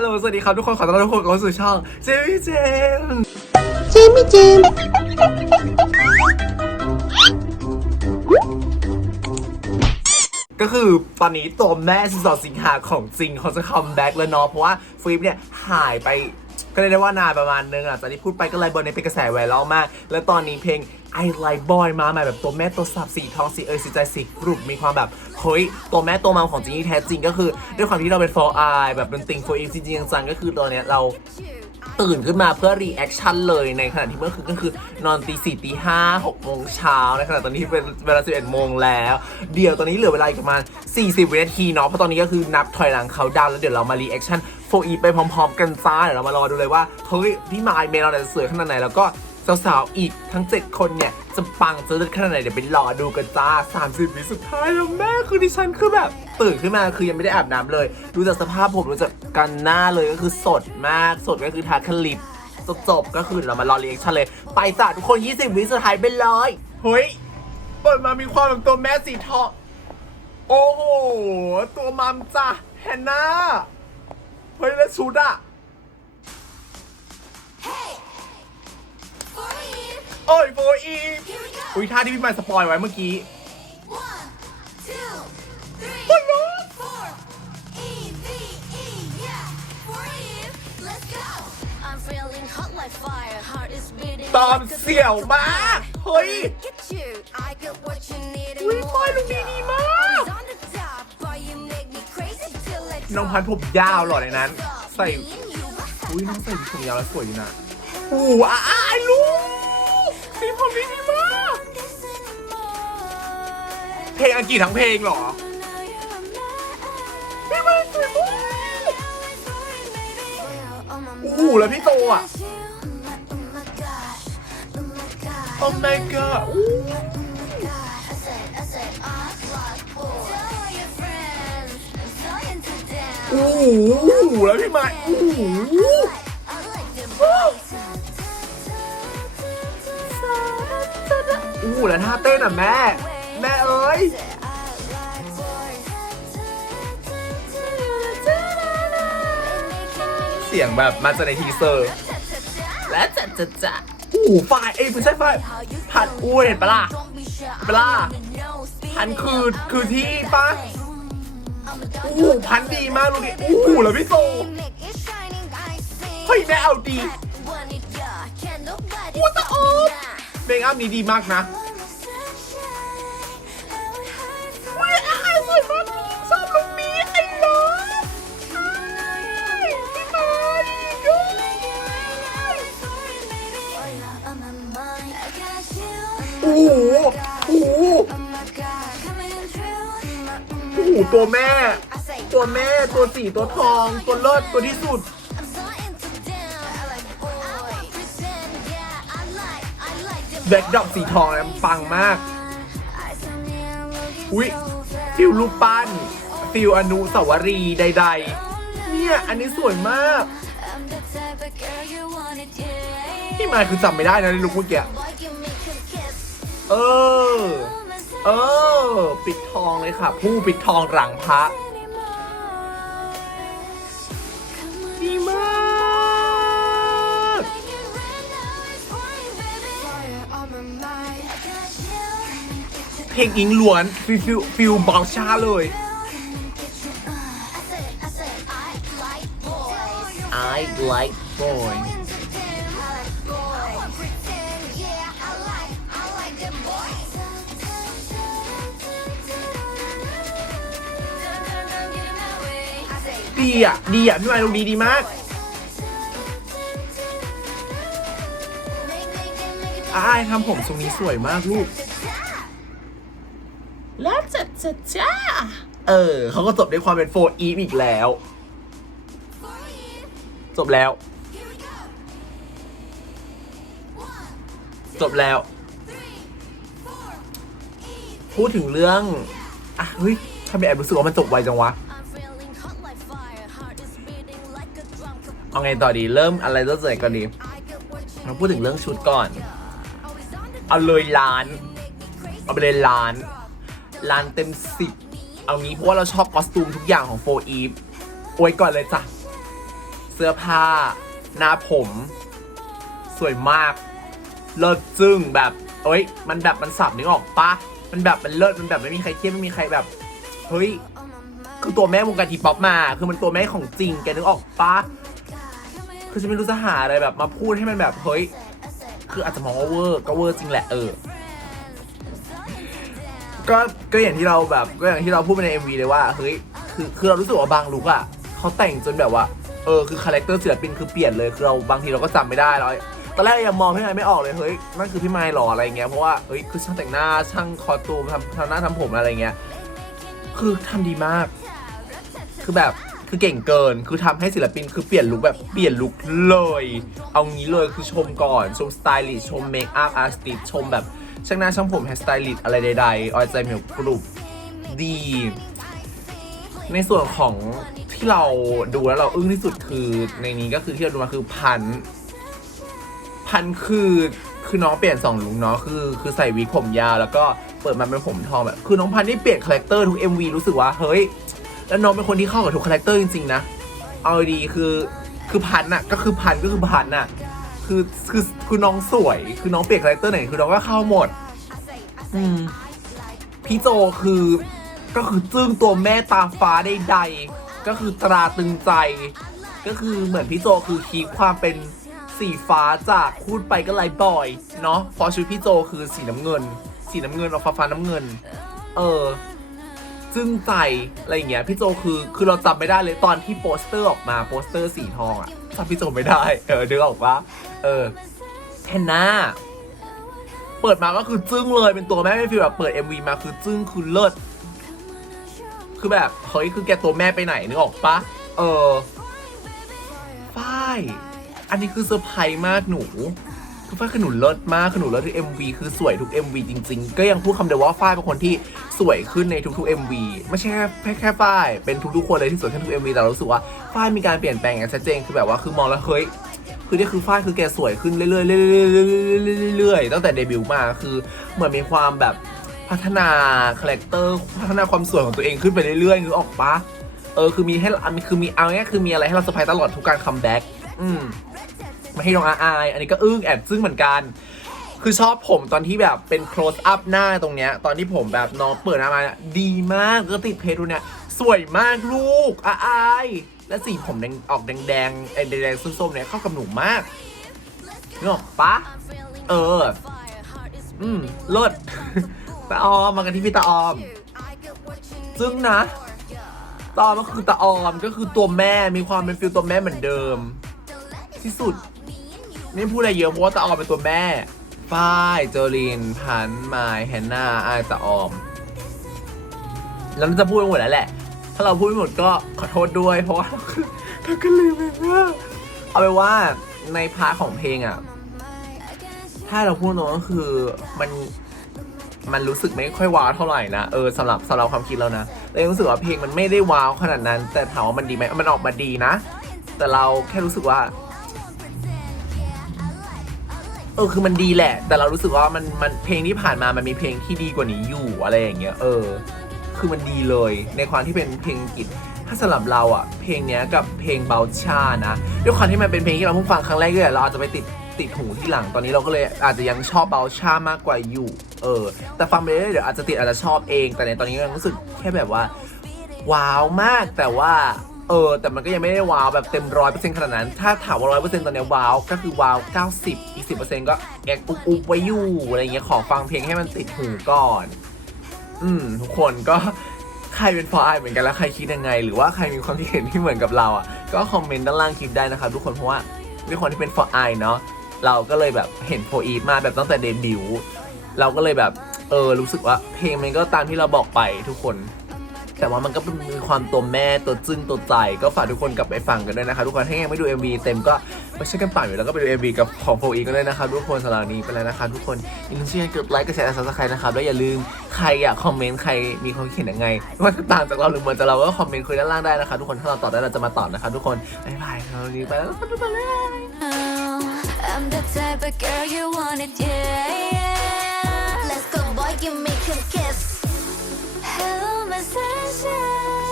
ฮัลโหลสวัสดีครับทุกคนขอต้อนรับทุกคนเข้าสู่ช่องเจมี่เจมเจมี่เจมส์ก็คือตอนนี้ตัวแม่12สิงหาของจริงเขาจะคัมแบ็กแล้วเนาะเพราะว่าฟิล์มเนี่ยหายไป ก็เรียกได้ว่านานประมาณนึงอะจากที่พูดไปก็เลยบอลนี้เป็นกระแสไวรัลมาก แล้วตอนนี้เพลง I Like Boy มาใหม่แบบตัวแม่ตัวสับสีทองสีเอยสีใจสีกรุบมีความแบบเฮ้ยตัวแม่ตัวมัมของจริงที่แท้จริงก็คือ ด้วยความที่เราเป็น for I แบบเป็นติง for E จริงจังก็คือตัวเนี้ยเรา ตื่นขึ้นมาเพื่อรีแอคชั่นเลยในขณะที่เมื่อคืนก็คือนอนตีสี่ตีห้าหกโมงเช้าในขณะตอนนี้เป็นเวลาสิบเอ็ดโมงแล้ว เดี๋ยวตอนนี้เหลือเวลาอีกประมาณ40วินาทีเนาะเพราะตอนนี้ก็คือนับถอยหลังเขาดาวแล้วเดี๋ยวเรามารีแอคชั่นโฟอีไปพร้อมๆ กันจ้าเดี๋ยวเรามารอดูเลยว่าเฮ้ยพี่มายเมย์เราจะสวยขนาดไหนแล้วก็สาวๆอีกทั้ง 7 คนเนี่ยจะปังจะเลิศขนาดไหนเดี๋ยวไปรอดูกันจ้า 30วิสุดท้ายแล้วแม่คือดิฉันคือแบบ ตื่นขึ้นมาคือยังไม่ได้อาบน้ำเลย ดูจากสภาพผมดูจากกันหน้าเลยก็คือสดมากสดก็คือทาคลิปจบจบก็คือเรามารอรีแอคชั่นเลย ไปจ้ะทุกคน 20 วิสุดท้ายไปเลยเฮ้ยเปิดมามีความแบบตัวแม่สีทองโอ้โห ตัวมัมจ้ะแฮนนาเฮ้ยแล้วชุดอะโอ้ยโฟอีอุ้ยท่าที่พี่มายสปอยไว้เมื่อกี้ ตอนเสี่ยวมาก เฮ้ย Get you, I got what you need and อุ้ย more. ไฟลุงนี้ดีมาก Always on the top, boy, you make me crazy till I น้อง drop. พันธุ์ผมยาวหล่อในนั้น ใส่ Me and you, อุ้ยน้องใส่ผมยาวแล้วสวยอยู่นะโอ้อ้าอ้ายลูกสีผมดีมากเพลงอังกฤษทั้งเพลงเหรอพี่มันสวยมากโอ้โหแล้วพี่โตอะ โอ้ my god อู้โอ้แล้วพี่มาโอ้โหโอ้แล้วท่าเต้นอะแม่ แม่เอ้ยเสียงแบบมาจากในทีเซอร์ และจะจะจะโอ้โหไฟล์เอ้ยไม่ใช่ไฟล์พันอู้เห็นปะล่ะเวลาพันคือคือที่ปะโอ้โหพันดีมากลูกนี่โอ้โหแล้วพี่โตเฮ้ยแม่เอาดีอู้ตะโอบเมคอัพนี้ดีมากนะ ตัวแม่ ตัวแม่ตัวสีตัวทอง ตัวเลิศตัวที่สุด แบ็คดรอปสีทองนะปังมาก อุ๊ยฟิลรูปปั้นฟิลอนุสาวรีย์ใด ๆ เนี่ย อันนี้สวยมากพี่มาคือจำไม่ได้นะลุคเมื่อกี้เออ เออ ปิดทองเลยค่ะ ผู้ปิดทองหลังพระดีมากเพลงอิงล้วนฟิลฟิลฟิลบอลชาเลย I like boy ดีอะ ดีอะพี่มายลุงดีดีมาก อ้ายทำผมทรงนี้สวยมากลูก แล้วจะจะจ้า เออ เขาก็จบด้วยความเป็นโฟอีฟอีกแล้ว จบแล้ว จบแล้ว พูดถึงเรื่อง อะ เฮ้ยทำไมแอบรู้สึกว่ามันจบไวจังวะ เอาไงต่อดีเริ่มอะไรต้นไหนก่อนดีเราพูดถึงเรื่องชุดก่อน เอาเลยล้าน เอาไปเลยล้าน ล้านเต็มสิบเอางี้เพราะว่าเราชอบคอสตูมทุกอย่างของโฟอีฟอวยก่อนเลยจ้ะ เสื้อผ้า หน้าผม สวยมาก เลิศจึ้งแบบ เอ้ย มันแบบมันสับนึกออกปะมันแบบมันเลิศมันแบบไม่มีใครเทียบไม่มีใครแบบ เฮ้ย คือตัวแม่วงการทีป๊อปมา คือมันตัวแม่ของจริงแกนึกออกปะ คือฉันไม่รู้จะหาอะไรแบบมาพูดให้มันแบบเฮ้ยคืออาจจะมองว่าเวอร์ก็เวอร์จริงแหละเออก็ก็อย่างที่เราแบบก็อย่างที่เราพูดไปใน MV เลยว่าเฮ้ยคือคือเรารู้สึกว่าบางลุกอะเขาแต่งจนแบบว่าเออคือคาแรคเตอร์ศิลปินคือเปลี่ยนเลยคือเราบางทีเราก็จำไม่ได้แล้วตอนแรกยังมองพี่ไมค์ไม่ออกเลยเฮ้ยนั่นคือพี่ไมค์หรออะไรเงี้ยเพราะว่าเฮ้ยคือช่างแต่งหน้าช่างคอตูมทำทำหน้าทำผมอะไรเงี้ยคือทำดีมาก คือแบบ คือเก่งเกิน คือทำให้ศิลปินคือเปลี่ยนลุคแบบเปลี่ยนลุคเลย เอางี้เลยคือชมก่อน ชมสไตลิสต์ชมเมคอัพอาร์ติสชมแบบช่างหน้าช่างผมแฮร์สไตลิสต์อะไรใดๆออยใจเหมียวกรุบดี ในส่วนของที่เราดูแล้วเราอึ้งที่สุดคือในนี้ก็คือที่เราดูมาคือพัน พันคือคือน้องเปลี่ยนสองลุคเนาะคือคือใส่วิกผมยาวแล้วก็เปิดมาเป็นผมทองแบบ คือน้องพันที่เปลี่ยนคาแรคเตอร์ทุก MV รู้สึกว่าเฮ้ย แล้วน้องเป็นคนที่เข้ากับทุกคาแรคเตอร์จริงๆนะ เอาดีคือคือพันน่ะก็คือพันก็คือพันน่ะ คือคือคือน้องสวย คือน้องเปลี่ยนคาแรคเตอร์ไหนคือน้องก็เข้าหมด อืมพี่โจคือก็คือจึ้งตัวแม่ตาฟ้าใดๆก็คือตราตึงใจ ก็คือเหมือนพี่โจคือคีความเป็นสีฟ้าจากพูดไปก็ไลบ่อย เนาะเพอชุดพี่โจคือสีน้ำเงิน สีน้ำเงินออกฟ้าฟ้าน้ำเงิน เออ จึ้งใจอะไรอย่างเงี้ยพี่โจคือคือเราจำไม่ได้เลยตอนที่โปสเตอร์ออกมาโปสเตอร์สีทองอะจำพี่โจไม่ได้ เออเดือออกว่าเออแทนนาเปิดมาก็คือจึ้งเลยเป็นตัวแม่ไม่ฟีลแบบเปิด MV มาคือจึ้งคือเลิศคือแบบเฮ้ยคือแกตัวแม่ไปไหนนึกออกปะเออฝ้ายอันนี้คือเซอร์ไพรส์มากหนู คือฝ้ายคือหนูเลิศมากคือหนูเลิศที่ MV คือสวยทุก MV จริง ๆ ก็ยังพูดคำเดียวว่าฝ้ายเป็นคนที่สวยขึ้นในทุกๆ MV ไม่ใช่แค่แค่แค่ฝ้ายเป็นทุกๆคนเลยที่สวยขึ้นทุก MV แต่เรารู้สึกว่าฝ้ายมีการเปลี่ยนแปลงอย่างชัดเจนคือแบบว่าคือมองแล้วเฮ้ยคือนี่คือฝ้ายคือแกสวยขึ้นเรื่อยๆเรื่อยๆเรื่อยๆตั้งแต่เดบิวต์มาคือเหมือนมีความแบบพัฒนาคาแรคเตอร์พัฒนาความสวยของตัวเองขึ้นไปเรื่อยๆนึกออกปะเออคือมีให้คือมีเอาง่ายคือมีอะไรให้เราเซอร์ไพรส์ตลอดทุกการคัมแบ็กอืม มาให้น้องอาอาย อันนี้ก็อึ้งแอบซึ้งเหมือนกัน คือชอบผมตอนที่แบบเป็น close up หน้าตรงเนี้ย ตอนที่ผมแบบน้องเปิดหน้ามาเนี่ยดีมากก็ติดเพชรดูเนี่ย สวยมากลูกอาอาย และสีผมแดงออกแดงๆไอ้แดงๆส้มๆเนี่ยเข้ากับหนูมากนึกออกปะเออ อืมเลิศ ตาออมมากันที่พี่ตาออม ซึ่งนะ ตาออมก็คือตาออมก็คือตัวแม่มีความเป็นฟิลตัวแม่เหมือนเดิม ที่สุด ไม่พูดอะไรเยอะเพราะว่าตาออมเป็นตัวแม่ ฝ้ายเจอรีนพันไมายแฮนนาอายตาออม แล้วเราจะพูดหมดแล้วแหละ ถ้าเราพูดไม่หมดก็ขอโทษด้วย เพราะว่าเราก็ลืมไปว่าเอาไปนว่าในพาร์ทของเพลงอะ ถ้าเราพูดตรงก็คือมันมันรู้สึกไม่ค่อยว้าวเท่าไหร่นะ เออสำหรับสำหรับความคิดเรานะเรายังรู้สึกว่าเพลงมันไม่ได้ว้าวขนาดนั้น แต่ถามว่ามันดีไหมมันออกมาดีนะ แต่เราแค่รู้สึกว่า เออคือมันดีแหละ แต่เรารู้สึกว่ามันมันเพลงที่ผ่านมามันมีเพลงที่ดีกว่านี้อยู่อะไรอย่างเงี้ยเออ คือมันดีเลย ในความที่เป็นเพลงอังกฤษถ้าสำหรับเราอะ เพลงเนี้ยกับเพลงเบลชานะด้วยความที่มันเป็นเพลงที่เราเพิ่งฟังครั้งแรกด้วยเราอาจจะไปติดติดหูที่หลังตอนนี้เราก็เลยอาจจะยังชอบเบลชามากกว่าอยู่ เออ แต่ฟังไปเรื่อยๆเดี๋ยวอาจจะติดอาจจะชอบเอง แต่ในตอนนี้ยังรู้สึกแค่แบบว่าว้าวมากแต่ว่า เออ แต่มันก็ยังไม่ได้ว้าวแบบเต็มร้อยเปอร์เซ็นต์ขนาดนั้น ถ้าถามว่าร้อยเปอร์เซ็นต์ตอนนี้ว้าว ก็คือว้าว90อีก10%ก็แอกอุบอุบไว้อยู่อะไรเงี้ยขอฟังเพลงให้มันติดหูก่อน อืม ทุกคนก็ใครเป็นฟอร์ไอเหมือนกันแล้วใครคิดยังไง หรือว่าใครมีความคิดเห็นที่เหมือนกับเราอะก็คอมเมนต์ด้านล่างคลิปได้นะครับทุกคนเพราะว่าด้วยคนที่เป็นฟอร์ไอเนาะเราก็เลยแบบเห็นโฟอีฟมาแบบตั้งแต่เดบิวต์เราก็เลยแบบเออรู้สึกว่าเพลงมันก็ตามที่เราบอกไปทุกคน แต่ว่ามันก็มีความตัวแม่ตัวจึ้งตัวใจก็ฝากทุกคนกลับไปฟังกันด้วยนะคะ ทุกคนถ้ายังไม่ดู MV เต็มก็ไม่ใช่วยกันปั่นอยู่แล้วก็ไปดู MV กับของโฟอีกกันด้วยนะคะทุกคนสำหรับวันนี้ไปแล้วนะคะทุกคนอย่าลืมช่วยกดไลค์กดแชร์และซับสไครต์นะครับแล้วอย่าลืมใครอยากคอมเมนต์ใครมีความคิดเห็นยังไงว่าจะต่างจากเราหรือเหมือนจากเราก็คอมเมนต์คุยด้านล่างได้นะคะ ทุกคนถ้าเราตอบได้เราจะมาตอบนะคะ ทุกคนบ๊ายบายครับวันนี้ไปแล้วทุกคนบ๊ายบาย I'm the type of girl you wanted, yeah, yeah. Let's go, boy, give me a kiss. Hello, 我们散下。